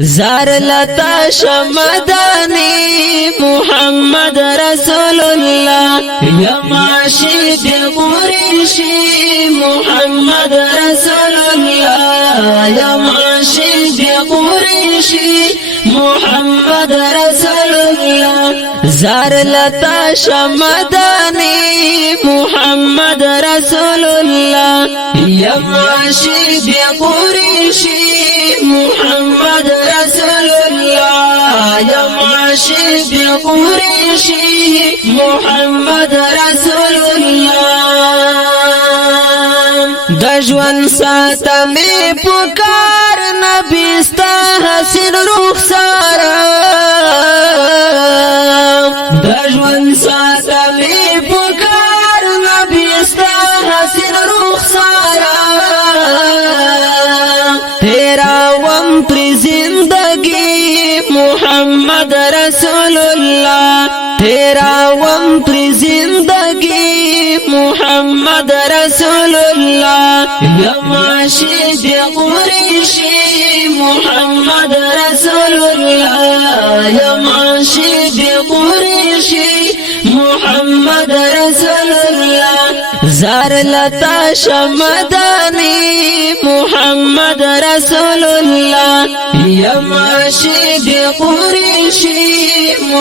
زار لتا شمدانی محمد رسول الله یا معاشد قریشی محمد رسول الله یا معاشد قریشی محمد رسول الله زار لتا شمدانی محمد رسول الله یا معاشد قریشی محمد رسول الله یا معاشد قریشی محمد رسول الله دجوان ساتمی پکار نبی ستا حسین رخسار دجوان ساتمی پکار نبی ستا حسین رخسار تیرا وم پر زندگی محمد رسول الله تیرا وم پر زندگی محمد رسول الله یا معاشد قریشی محمد رسول الله یا معاشد قریشی محمد رسول الله زار لتا شمدانی محمد رسول الله یا معاشد قریشی